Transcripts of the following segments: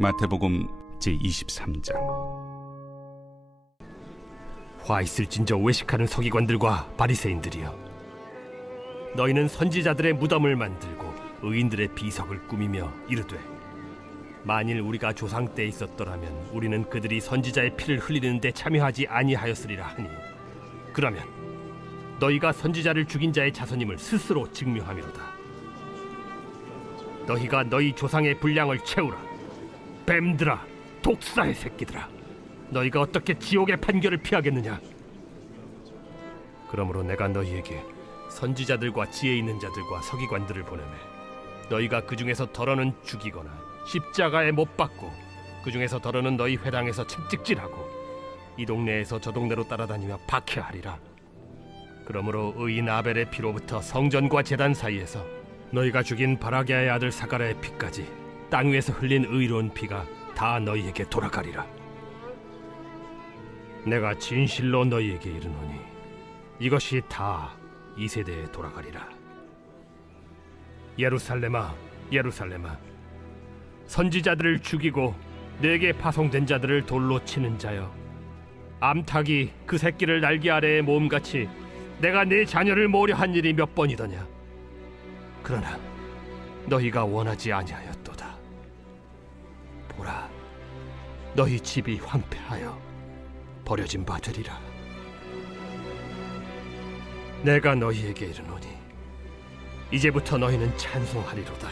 마태복음 제23장. 화 있을진저 외식하는 서기관들과 바리새인들이여, 너희는 선지자들의 무덤을 만들고 의인들의 비석을 꾸미며 이르되, 만일 우리가 조상 때에 있었더라면 우리는 그들이 선지자의 피를 흘리는데 참여하지 아니하였으리라 하니, 그러면 너희가 선지자를 죽인 자의 자손임을 스스로 증명하미로다. 너희가 너희 조상의 분량을 채우라. 뱀들아, 독사의 새끼들아, 너희가 어떻게 지옥의 판결을 피하겠느냐? 그러므로 내가 너희에게 선지자들과 지혜 있는 자들과 서기관들을 보내매, 너희가 그 중에서 덜어는 죽이거나 십자가에 못 박고, 그 중에서 덜어는 너희 회당에서 채찍질하고 이 동네에서 저 동네로 따라다니며 박해하리라. 그러므로 의인 아벨의 피로부터 성전과 제단 사이에서 너희가 죽인 바라게아의 아들 사가랴의 피까지 땅 위에서 흘린 의로운 피가 다 너희에게 돌아가리라. 내가 진실로 너희에게 이르노니 이것이 다 이 세대에 돌아가리라. 예루살렘아, 예루살렘아, 선지자들을 죽이고 내게 파송된 자들을 돌로 치는 자여, 암탉이 그 새끼를 날개 아래에 모음같이 내가 네 자녀를 모으려 한 일이 몇 번이더냐? 그러나 너희가 원하지 아니하였도다. 보라, 너희 집이 황폐하여 버려진 바 되리라. 내가 너희에게 이르노니 이제부터 너희는 찬송하리로다.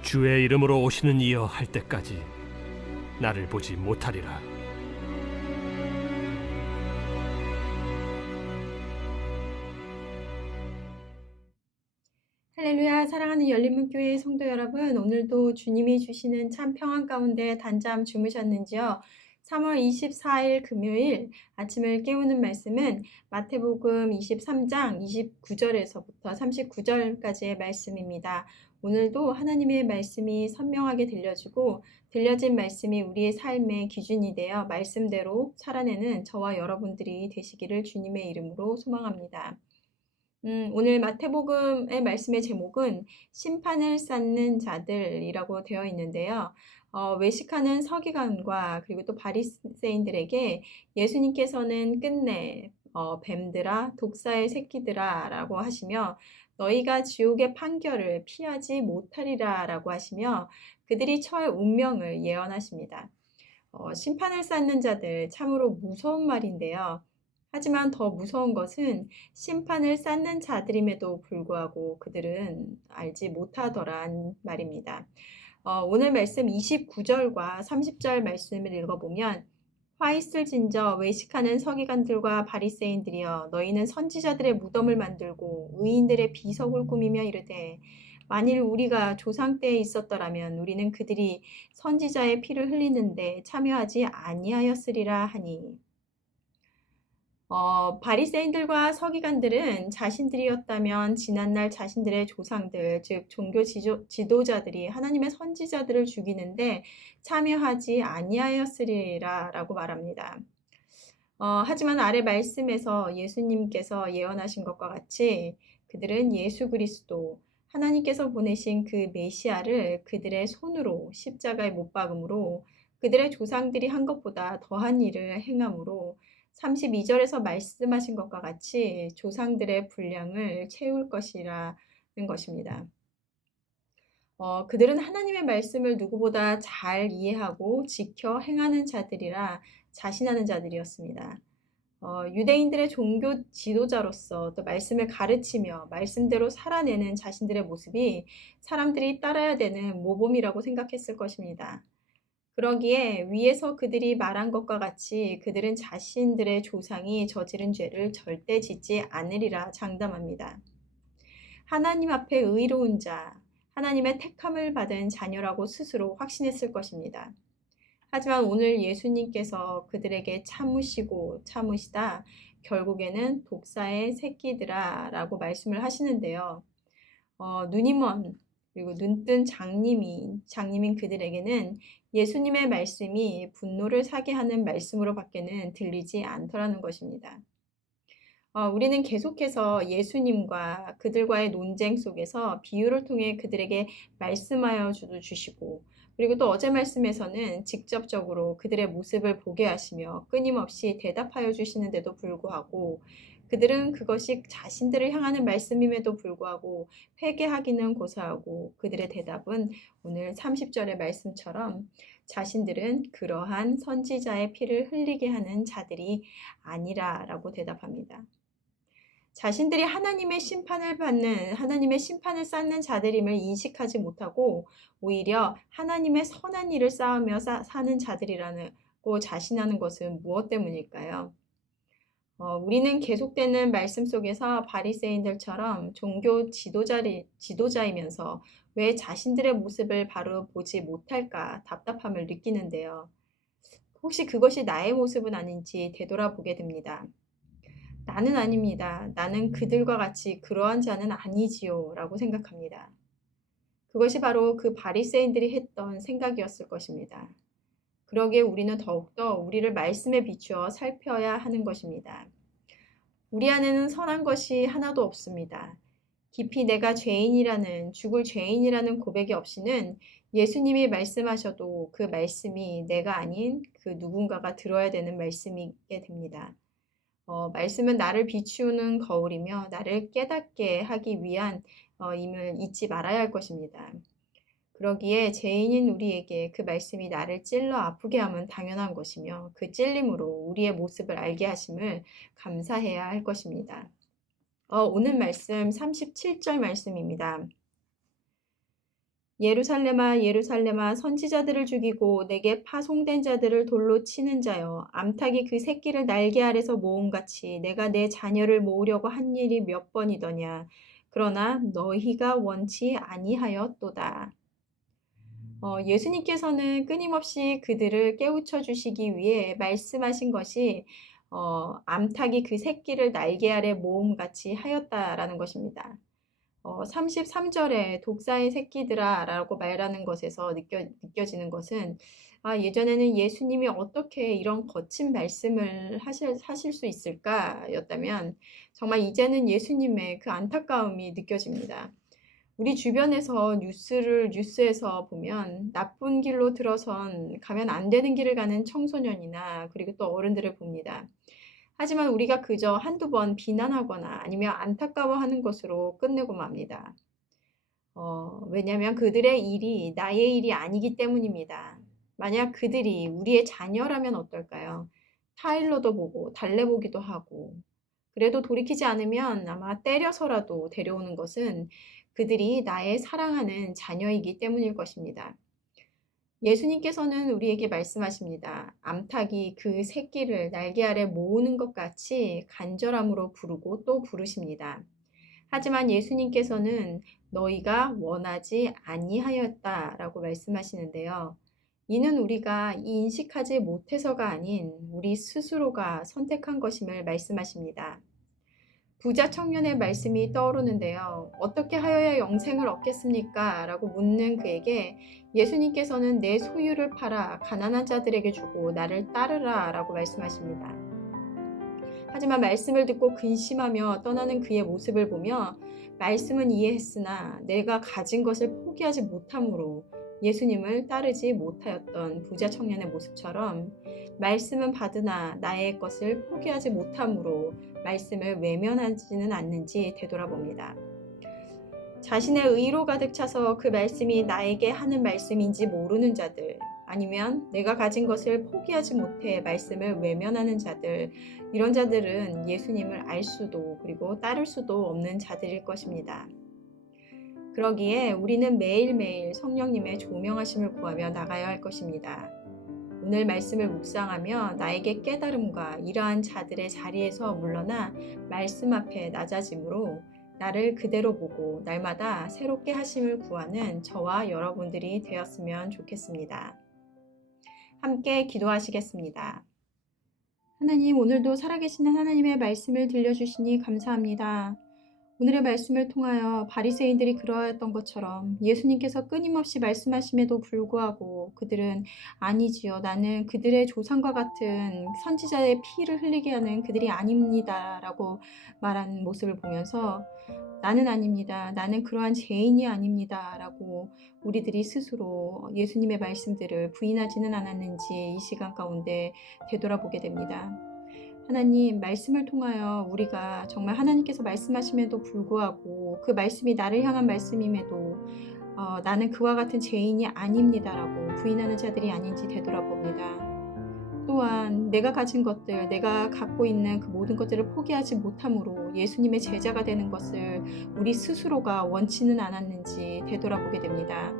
주의 이름으로 오시는 이여 할 때까지 나를 보지 못하리라. 할렐루야. 사랑하는 열린문교회 성도 여러분, 오늘도 주님이 주시는 참 평안 가운데 단잠 주무셨는지요? 3월 24일 금요일 아침을 깨우는 말씀은 마태복음 23장 29절에서부터 39절까지의 말씀입니다. 오늘도 하나님의 말씀이 선명하게 들려지고, 들려진 말씀이 우리의 삶의 기준이 되어 말씀대로 살아내는 저와 여러분들이 되시기를 주님의 이름으로 소망합니다. 오늘 마태복음의 말씀의 제목은 심판을 쌓는 자들이라고 되어 있는데요. 외식하는 서기관과 그리고 또 바리새인들에게 예수님께서는 끝내 뱀들아, 독사의 새끼들아 라고 하시며, 너희가 지옥의 판결을 피하지 못하리라 라고 하시며 그들이 처할 운명을 예언하십니다. 심판을 쌓는 자들, 참으로 무서운 말인데요. 하지만 더 무서운 것은 심판을 쌓는 자들임에도 불구하고 그들은 알지 못하더란 말입니다. 오늘 말씀 29절과 30절 말씀을 읽어보면, 화 있을진저 외식하는 서기관들과 바리새인들이여, 너희는 선지자들의 무덤을 만들고 의인들의 비석을 꾸미며 이르되, 만일 우리가 조상 때에 있었더라면 우리는 그들이 선지자의 피를 흘리는데 참여하지 아니하였으리라 하니, 바리새인들과 서기관들은 자신들이었다면 지난날 자신들의 조상들, 즉 종교 지도자들이 하나님의 선지자들을 죽이는데 참여하지 아니하였으리라 라고 말합니다. 하지만 아래 말씀에서 예수님께서 예언하신 것과 같이 그들은 예수 그리스도, 하나님께서 보내신 그 메시아를 그들의 손으로 십자가에 못 박음으로 그들의 조상들이 한 것보다 더한 일을 행함으로 32절에서 말씀하신 것과 같이 조상들의 분량을 채울 것이라는 것입니다. 그들은 하나님의 말씀을 누구보다 잘 이해하고 지켜 행하는 자들이라 자신하는 자들이었습니다. 유대인들의 종교 지도자로서 또 말씀을 가르치며 말씀대로 살아내는 자신들의 모습이 사람들이 따라야 되는 모범이라고 생각했을 것입니다. 그러기에 위에서 그들이 말한 것과 같이 그들은 자신들의 조상이 저지른 죄를 절대 짓지 않으리라 장담합니다. 하나님 앞에 의로운 자, 하나님의 택함을 받은 자녀라고 스스로 확신했을 것입니다. 하지만 오늘 예수님께서 그들에게 참으시다 결국에는 독사의 새끼들아 라고 말씀을 하시는데요. 눈이 먼 그리고 눈뜬 장님인 그들에게는 예수님의 말씀이 분노를 사게 하는 말씀으로 밖에는 들리지 않더라는 것입니다. 우리는 계속해서 예수님과 그들과의 논쟁 속에서 비유를 통해 그들에게 말씀하여 주시고, 그리고 또 어제 말씀에서는 직접적으로 그들의 모습을 보게 하시며 끊임없이 대답하여 주시는데도 불구하고 그들은 그것이 자신들을 향하는 말씀임에도 불구하고 회개하기는 고사하고, 그들의 대답은 오늘 30절의 말씀처럼 자신들은 그러한 선지자의 피를 흘리게 하는 자들이 아니라라고 대답합니다. 자신들이 하나님의 심판을 쌓는 자들임을 인식하지 못하고 오히려 하나님의 선한 일을 쌓으며 사는 자들이라고 자신하는 것은 무엇 때문일까요? 우리는 계속되는 말씀 속에서 바리새인들처럼 종교 지도자이면서 왜 자신들의 모습을 바로 보지 못할까 답답함을 느끼는데요. 혹시 그것이 나의 모습은 아닌지 되돌아보게 됩니다. 나는 아닙니다. 나는 그들과 같이 그러한 자는 아니지요 라고 생각합니다. 그것이 바로 그 바리새인들이 했던 생각이었을 것입니다. 그러기에 우리는 더욱더 우리를 말씀에 비추어 살펴야 하는 것입니다. 우리 안에는 선한 것이 하나도 없습니다. 깊이 내가 죽을 죄인이라는 고백이 없이는 예수님이 말씀하셔도 그 말씀이 내가 아닌 그 누군가가 들어야 되는 말씀이게 됩니다. 말씀은 나를 비추는 거울이며 나를 깨닫게 하기 위한 임을 잊지 말아야 할 것입니다. 그러기에 죄인인 우리에게 그 말씀이 나를 찔러 아프게 함은 당연한 것이며 그 찔림으로 우리의 모습을 알게 하심을 감사해야 할 것입니다. 오늘 말씀 37절 말씀입니다. 예루살렘아 예루살렘아 선지자들을 죽이고 내게 파송된 자들을 돌로 치는 자여, 암탉이 그 새끼를 날개 아래서 모음같이 내가 내 자녀를 모으려고 한 일이 몇 번이더냐. 그러나 너희가 원치 아니하였도다. 예수님께서는 끊임없이 그들을 깨우쳐 주시기 위해 말씀하신 것이 암탉이 그 새끼를 날개 아래 모음같이 하였다라는 것입니다. 33절에 독사의 새끼들아 라고 말하는 것에서 느껴지는 것은 예전에는 예수님이 어떻게 이런 거친 말씀을 하실 수 있을까 였다면, 정말 이제는 예수님의 그 안타까움이 느껴집니다. 우리 주변에서 뉴스에서 보면 나쁜 길로 들어선 가면 안 되는 길을 가는 청소년이나 그리고 또 어른들을 봅니다. 하지만 우리가 그저 한두 번 비난하거나 아니면 안타까워하는 것으로 끝내고 맙니다. 왜냐하면 그들의 일이 나의 일이 아니기 때문입니다. 만약 그들이 우리의 자녀라면 어떨까요? 타일러도 보고 달래보기도 하고, 그래도 돌이키지 않으면 아마 때려서라도 데려오는 것은 그들이 나의 사랑하는 자녀이기 때문일 것입니다. 예수님께서는 우리에게 말씀하십니다. 암탉이 그 새끼를 날개 아래 모으는 것 같이 간절함으로 부르고 또 부르십니다. 하지만 예수님께서는 너희가 원하지 아니하였다라고 말씀하시는데요. 이는 우리가 인식하지 못해서가 아닌 우리 스스로가 선택한 것임을 말씀하십니다. 부자 청년의 말씀이 떠오르는데요. 어떻게 하여야 영생을 얻겠습니까? 라고 묻는 그에게 예수님께서는 내 소유를 팔아 가난한 자들에게 주고 나를 따르라 라고 말씀하십니다. 하지만 말씀을 듣고 근심하며 떠나는 그의 모습을 보며 말씀은 이해했으나 내가 가진 것을 포기하지 못함으로 예수님을 따르지 못하였던 부자 청년의 모습처럼, 말씀은 받으나 나의 것을 포기하지 못함으로 말씀을 외면하지는 않는지 되돌아봅니다. 자신의 의로 가득 차서 그 말씀이 나에게 하는 말씀인지 모르는 자들, 아니면 내가 가진 것을 포기하지 못해 말씀을 외면하는 자들, 이런 자들은 예수님을 알 수도 그리고 따를 수도 없는 자들일 것입니다. 그러기에 우리는 매일매일 성령님의 조명하심을 구하며 나가야 할 것입니다. 오늘 말씀을 묵상하며 나에게 깨달음과 이러한 자들의 자리에서 물러나 말씀 앞에 낮아짐으로 나를 그대로 보고 날마다 새롭게 하심을 구하는 저와 여러분들이 되었으면 좋겠습니다. 함께 기도하시겠습니다. 하나님, 오늘도 살아계시는 하나님의 말씀을 들려주시니 감사합니다. 오늘의 말씀을 통하여 바리새인들이 그러했던 것처럼 예수님께서 끊임없이 말씀하심에도 불구하고 그들은 아니지요. 나는 그들의 조상과 같은 선지자의 피를 흘리게 하는 그들이 아닙니다라고 말하는 모습을 보면서 나는 아닙니다. 나는 그러한 죄인이 아닙니다라고 우리들이 스스로 예수님의 말씀들을 부인하지는 않았는지 이 시간 가운데 되돌아보게 됩니다. 하나님, 말씀을 통하여 우리가 정말 하나님께서 말씀하심에도 불구하고 그 말씀이 나를 향한 말씀임에도 나는 그와 같은 죄인이 아닙니다라고 부인하는 자들이 아닌지 되돌아봅니다. 또한 내가 가진 것들, 내가 갖고 있는 그 모든 것들을 포기하지 못함으로 예수님의 제자가 되는 것을 우리 스스로가 원치는 않았는지 되돌아보게 됩니다.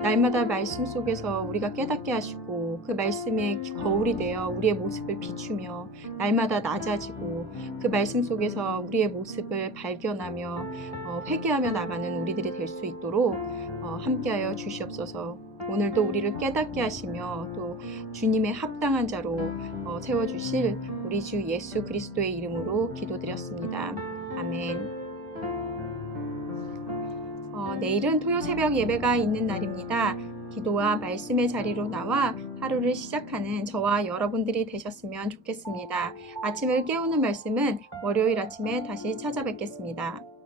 날마다 말씀 속에서 우리가 깨닫게 하시고 그 말씀의 거울이 되어 우리의 모습을 비추며 날마다 낮아지고 그 말씀 속에서 우리의 모습을 발견하며 회개하며 나가는 우리들이 될 수 있도록 함께하여 주시옵소서. 오늘도 우리를 깨닫게 하시며 또 주님의 합당한 자로 세워주실 우리 주 예수 그리스도의 이름으로 기도드렸습니다. 아멘. 내일은 토요 새벽 예배가 있는 날입니다. 기도와 말씀의 자리로 나와 하루를 시작하는 저와 여러분들이 되셨으면 좋겠습니다. 아침을 깨우는 말씀은 월요일 아침에 다시 찾아뵙겠습니다.